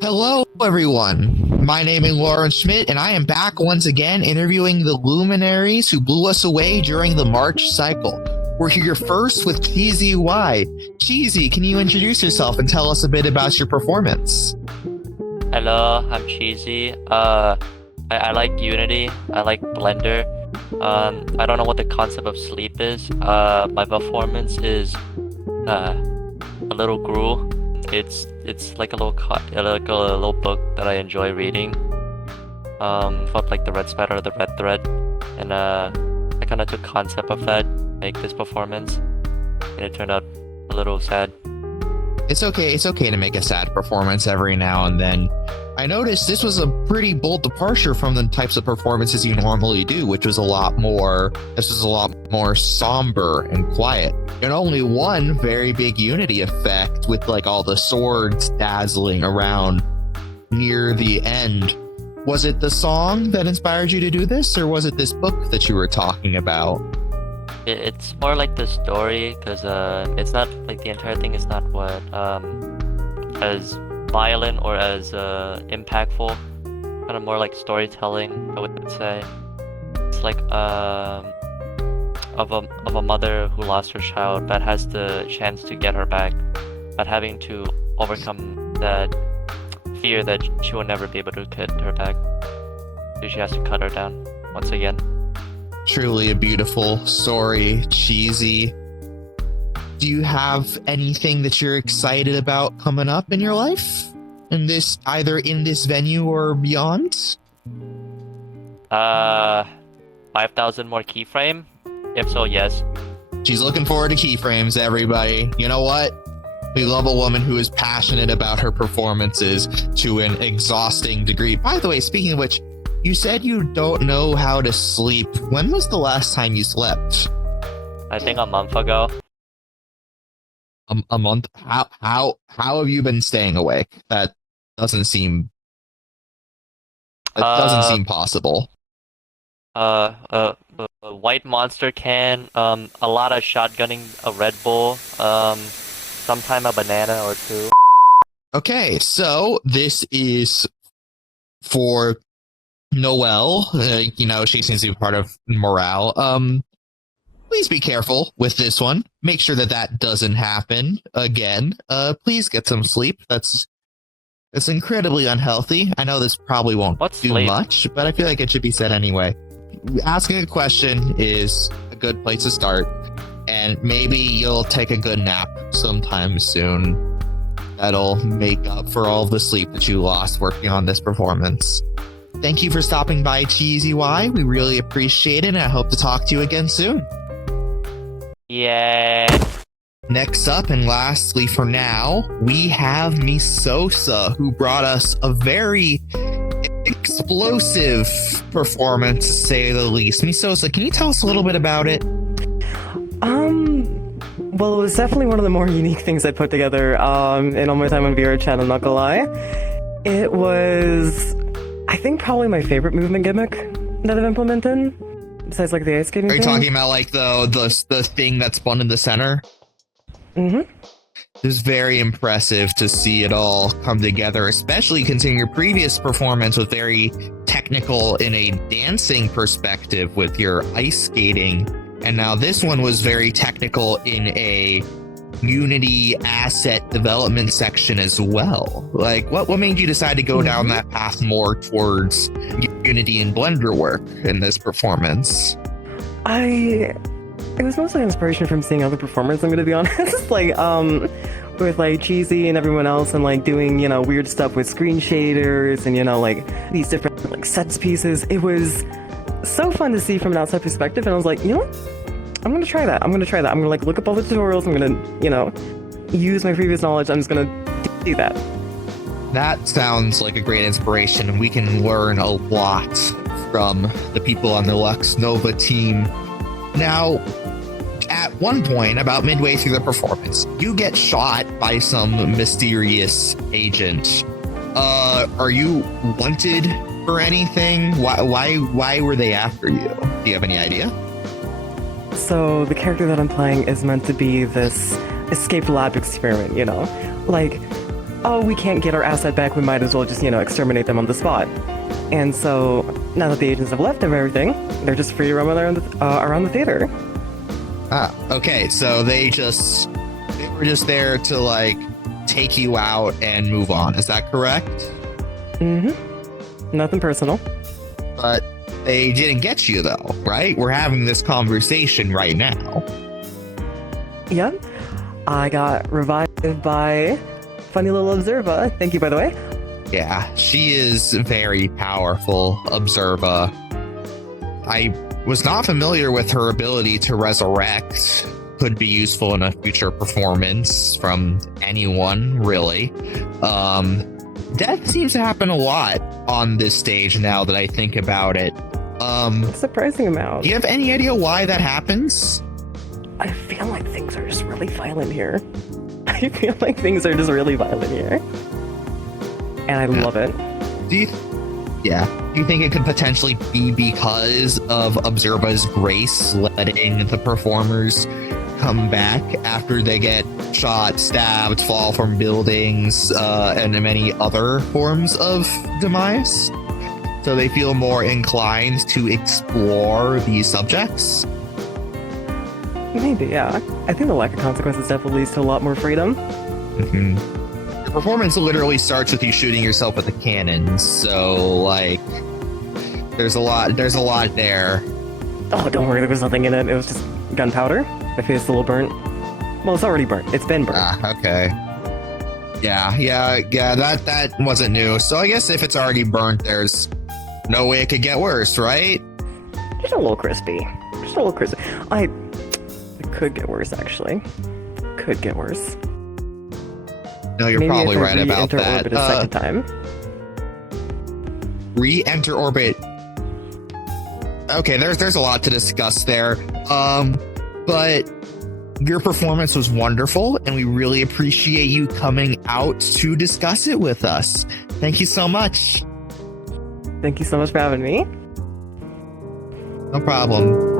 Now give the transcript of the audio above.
Hello, everyone. My name is Lauren Schmidt, and I am back once again interviewing the Luminaries who blew us away during the March cycle. We're here first with CheesyWhhy. Cheesy, can you introduce yourself and tell us a bit about your performance? Hello, I'm Cheesy. I like Unity. I like Blender. I don't know what the concept of sleep is. My performance is a little gruel. It's like a little book that I enjoy reading. Called like the Red Spider or the Red Thread, and I kind of took concept of that, make this performance, and it turned out a little sad. It's okay to make a sad performance every now and then. I noticed this was a pretty bold departure from the types of performances you normally do, which was a lot more somber and quiet. And only one very big Unity effect with like all the swords dazzling around near the end. Was it the song that inspired you to do this, or was it this book that you were talking about? It's more like the story, because it's not like the entire thing is not what as violent or as impactful. Kind of more like storytelling, I would say. It's like of a mother who lost her child but has the chance to get her back, but having to overcome that fear that she will never be able to get her back, so she has to cut her down once again. Truly a beautiful story, Cheesy. Do you have anything that you're excited about coming up in your life? Either in this venue or beyond? 5,000 more keyframe? If so, yes. She's looking forward to keyframes, everybody. You know what? We love a woman who is passionate about her performances to an exhausting degree. By the way, speaking of which, you said you don't know how to sleep. When was the last time you slept? I think a month ago. A month? How have you been staying awake? That doesn't seem possible. A white monster can, a lot of shotgunning a Red Bull, sometime a banana or two. Okay, so this is for Noelle. She seems to be part of morale. Please be careful with this one. Make sure that doesn't happen again. Please get some sleep. That's incredibly unhealthy. I know this probably won't do much, but I feel like it should be said anyway. Asking a question is a good place to start, and maybe you'll take a good nap sometime soon. That'll make up for all of the sleep that you lost working on this performance. Thank you for stopping by CheesyWhhy. We really appreciate it, and I hope to talk to you again soon. Yeah. Next up, and lastly for now, we have Misosa, who brought us a very explosive performance, to say the least. Misosa, can you tell us a little bit about it? Well, it was definitely one of the more unique things I put together in all my time on VR chat, I'm not gonna lie. It was, I think, probably my favorite movement gimmick that I've implemented, besides like the ice skating thing. Are you thing. talking about like the thing that's spun in the center? Mm-hmm. It was very impressive to see it all come together, especially considering your previous performance was very technical in a dancing perspective with your ice skating, and now this one was very technical in a Unity asset development section as well. Like, what made you decide to go down that path more towards Unity and Blender work in this performance? It was mostly inspiration from seeing other performers, I'm gonna be honest. Like, with like Cheesy and everyone else, and like doing, weird stuff with screen shaders and, like these different like sets pieces. It was so fun to see from an outside perspective, and I was like, you know what? I'm gonna try that. I'm gonna like look up all the tutorials. I'm gonna, use my previous knowledge. I'm just gonna do that. That sounds like a great inspiration, and we can learn a lot from the people on the Luxe Nova team. Now, at one point, about midway through the performance, you get shot by some mysterious agent. Are you wanted for anything? Why were they after you? Do you have any idea? So the character that I'm playing is meant to be this escape lab experiment, you know? Like, oh, we can't get our asset back, we might as well just, exterminate them on the spot. And so, now that the agents have left and everything, they're just free to roam around the theater. Ah, okay, so they were just there to, like, take you out and move on, is that correct? Mm-hmm. Nothing personal. But they didn't get you, though, right? We're having this conversation right now. Yep. I got revived by funny little Observa. Thank you, by the way. Yeah, she is very powerful, Observa. I was not familiar with her ability to resurrect. Could be useful in a future performance from anyone, really. Death seems to happen a lot on this stage now that I think about it. Surprising amount. Do you have any idea why that happens? I feel like things are just really violent here. I feel like things are just really violent here. And I love it. Do you think it could potentially be because of Observa's grace letting the performers come back after they get shot, stabbed, fall from buildings, and many other forms of demise? So they feel more inclined to explore these subjects? Maybe, yeah. I think the lack of consequences definitely leads to a lot more freedom. Mm-hmm. Your performance literally starts with you shooting yourself with a cannon, so, like, there's a lot there. Oh, don't worry, there was nothing in it. It was just gunpowder. My face is a little burnt. Well, it's already burnt. It's been burnt. Ah, okay. Yeah, that wasn't new. So I guess if it's already burnt, there's no way it could get worse, right? Just a little crispy. It could get worse, actually. Could get worse. No, you're Maybe probably if I right about re-enter that. Orbit a second time. Re-enter orbit. Okay, there's a lot to discuss there. But your performance was wonderful, and we really appreciate you coming out to discuss it with us. Thank you so much. Thank you so much for having me. No problem.